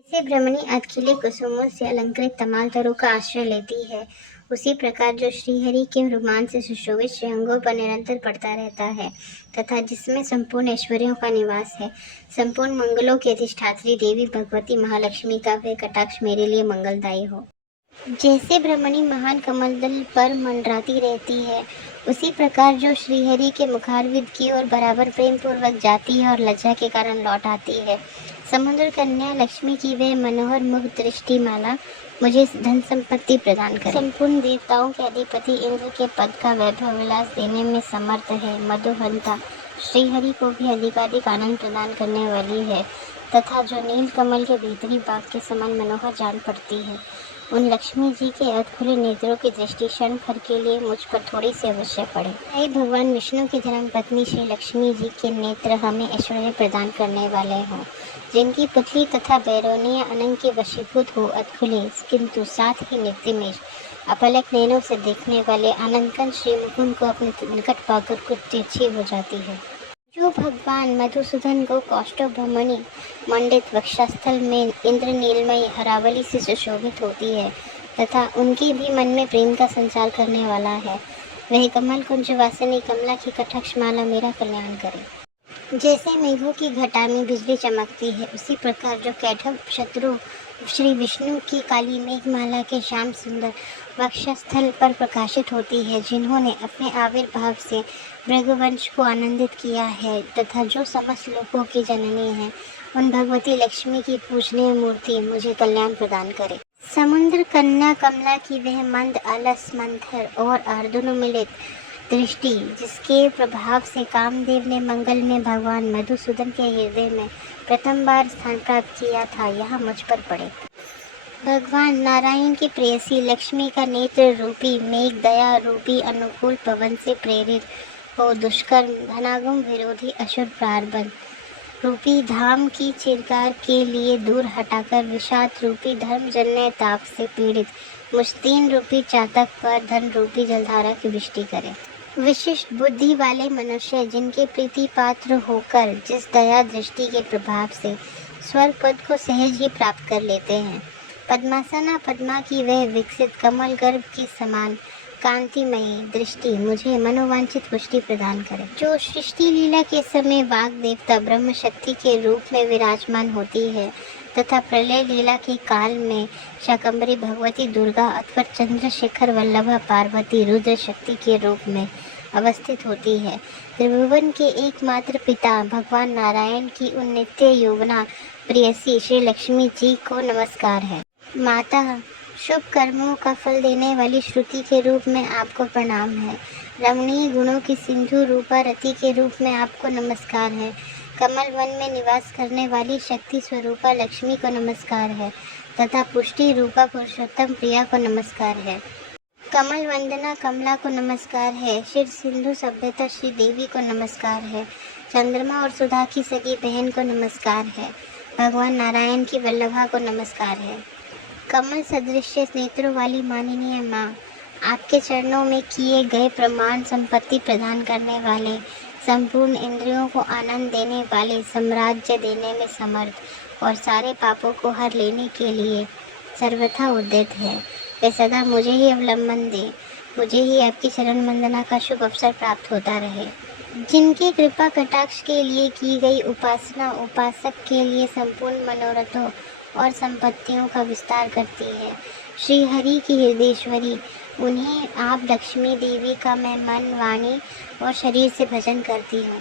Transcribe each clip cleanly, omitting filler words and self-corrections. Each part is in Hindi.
जैसे भ्रमणी अतखिले कुसुमों से अलंकृत तमाल तरों का आश्रय लेती है, उसी प्रकार जो श्रीहरि के रोमांच से सुशोभित श्रीअंगों पर निरंतर पड़ता रहता है तथा जिसमें संपूर्ण ऐश्वर्यों का निवास है, संपूर्ण मंगलों की अधिष्ठात्री देवी भगवती महालक्ष्मी का वह कटाक्ष मेरे लिए मंगलदायी हो। जैसे भ्रमणी महान कमलदल पर मंडराती रहती है, उसी प्रकार जो श्रीहरि के मुखारविंद की ओर बराबर प्रेम पूर्वक जाती है और लज्जा के कारण लौट आती है, समुद्र कन्या लक्ष्मी की वह मनोहर मुग्ध दृष्टि माला मुझे धन संपत्ति प्रदान करे। संपूर्ण देवताओं के अधिपति इंद्र के पद का वैभव विलास देने में समर्थ है। मधुहंता श्रीहरि को भी अधिकाधिक आनंद प्रदान करने वाली है तथा जो नील कमल के भीतरी बाग के समान मनोहर जान पड़ती है, उन लक्ष्मी जी के अधखुले नेत्रों की दृष्टि क्षण भर के लिए मुझ पर थोड़ी सी अवश्य पड़े। हे भगवान विष्णु की धर्मपत्नी श्री लक्ष्मी जी के नेत्र हमें ऐश्वर्य प्रदान करने वाले हों, जिनकी पुतली तथा बैरोनिया अनंग के वशीभूत हो अधखुले किंतु साथ ही निर्दिमेश अपलक नैनों से देखने वाले आनंदकन श्री मुकुंद को अपने निकट पाकर कुछ तिरछी हो जाती है। जो भगवान मधुसूदन को कौष्टव भ्रमणी मंडित वक्षस्थल में इंद्र नीलमयी हरावली से सुशोभित होती है तथा उनके भी मन में प्रेम का संचार करने वाला है, वह कमल कुंज वासिनी कमला की कटाक्ष माला मेरा कल्याण करे। जैसे मेघों की घटा में बिजली चमकती है, उसी प्रकार जो कैटभ शत्रु श्री विष्णु की काली मेघमाला के श्याम सुंदर वक्षस्थल पर प्रकाशित होती है, जिन्होंने अपने आविर्भाव से भृगुवंश को आनंदित किया है तथा जो समस्त लोकों की जननी है, उन भगवती लक्ष्मी की पूजनीय मूर्ति मुझे कल्याण प्रदान करे। समुद्र कन्या कमला की वह मंद अलस मंथर और अर्धनुमिलित दृष्टि, जिसके प्रभाव से कामदेव ने मंगल में भगवान मधुसूदन के हृदय में प्रथम बार स्थान प्राप्त किया था, यहाँ मुझ पर पड़े। भगवान नारायण की प्रेयसी लक्ष्मी का नेत्र रूपी मेघ दया रूपी अनुकूल पवन से प्रेरित हो दुष्कर्म धनागम विरोधी असुर प्रारब्ध रूपी धाम की चिरकार के लिए दूर हटाकर विषाद रूपी धर्मजन्य ताप से पीड़ित मुस्तीन रूपी चातक पर धन रूपी जलधारा की वृष्टि करे। विशिष्ट बुद्धि वाले मनुष्य जिनके प्रीति पात्र होकर जिस दया दृष्टि के प्रभाव से स्वर्ग पद को सहज ही प्राप्त कर लेते हैं, पद्मासना पद्मा की वह विकसित कमल गर्भ के समान कांतिमयी दृष्टि मुझे मनोवांछित पुष्टि प्रदान करे। जो सृष्टि लीला के समय वाग देवता ब्रह्म शक्ति के रूप में विराजमान होती है तथा प्रलय लीला के काल में शाकंभरी भगवती दुर्गा अथवा चंद्रशेखर वल्लभा पार्वती रुद्र शक्ति के रूप में अवस्थित होती है, त्रिभुवन के एकमात्र पिता भगवान नारायण की उन नित्य यौवना प्रेयसी श्री लक्ष्मी जी को नमस्कार है। माता शुभ कर्मों का फल देने वाली श्रुति के रूप में आपको प्रणाम है। रमणीय गुणों की सिंधु रूपा रति के रूप में आपको नमस्कार है। कमल वन में निवास करने वाली शक्ति स्वरूपा लक्ष्मी को नमस्कार है तथा पुष्टि रूपा पुरुषोत्तम प्रिया को नमस्कार है। कमल वंदना कमला को नमस्कार है। शिर सिंधु सभ्यता श्री देवी को नमस्कार है। चंद्रमा और सुधा की सगी बहन को नमस्कार है। भगवान नारायण की वल्लभा को नमस्कार है। कमल सदृश नेत्रों वाली माननीय माँ, आपके चरणों में किए गए प्रमाण संपत्ति प्रदान करने वाले, संपूर्ण इंद्रियों को आनंद देने वाले, साम्राज्य देने में समर्थ और सारे पापों को हर लेने के लिए सर्वथा उद्यत है, वे सदा मुझे ही अवलंबन दे, मुझे ही आपकी शरण वंदना का शुभ अवसर प्राप्त होता रहे। जिनकी कृपा कटाक्ष के लिए की गई उपासना उपासक के लिए संपूर्ण मनोरथों और संपत्तियों का विस्तार करती है, श्री हरि की हृदयेश्वरी, उन्हें आप लक्ष्मी देवी का मैं मन वाणी और शरीर से भजन करती हूँ।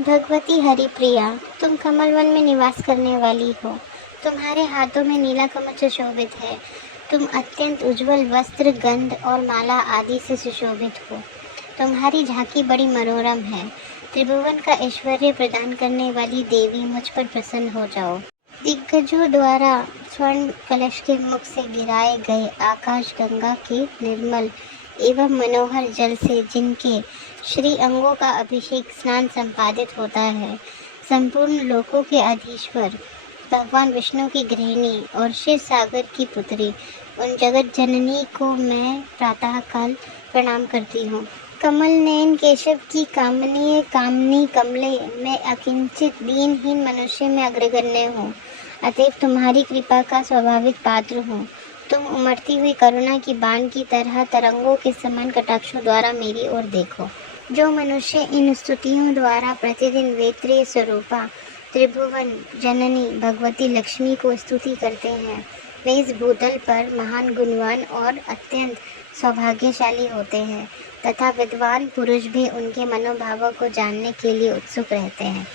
भगवती हरिप्रिया, तुम कमल वन में निवास करने वाली हो, तुम्हारे हाथों में नीला कमल सुशोभित है, तुम अत्यंत उज्जवल वस्त्र गंध और माला आदि से सुशोभित हो, तुम्हारी झांकी बड़ी मनोरम है। त्रिभुवन का ऐश्वर्य प्रदान करने वाली देवी, मुझ पर प्रसन्न हो जाओ। दिग्गजों द्वारा स्वर्ण कलश के मुख से गिराए गए आकाश गंगा के निर्मल एवं मनोहर जल से जिनके श्री अंगों का अभिषेक स्नान संपादित होता है, संपूर्ण लोकों के अधीश्वर भगवान विष्णु की गृहिणी और शिव सागर की पुत्री, उन जगत जननी को मैं प्रातः काल प्रणाम करती हूँ। कमल नयन केशव की कामनी कमले, मैं अकिंचित दीनहीन मनुष्य में अग्रगण्य हूँ। अतएव तुम्हारी कृपा का स्वाभाविक पात्र हूँ। तुम उमड़ती हुई करुणा की बाण की तरह तरंगों के समान कटाक्षों द्वारा मेरी ओर देखो। जो मनुष्य इन स्तुतियों द्वारा प्रतिदिन वेत्रीय स्वरूपा त्रिभुवन जननी भगवती लक्ष्मी को स्तुति करते हैं, वे इस भूतल पर महान गुणवान और अत्यंत सौभाग्यशाली होते हैं तथा विद्वान पुरुष भी उनके मनोभावों को जानने के लिए उत्सुक रहते हैं।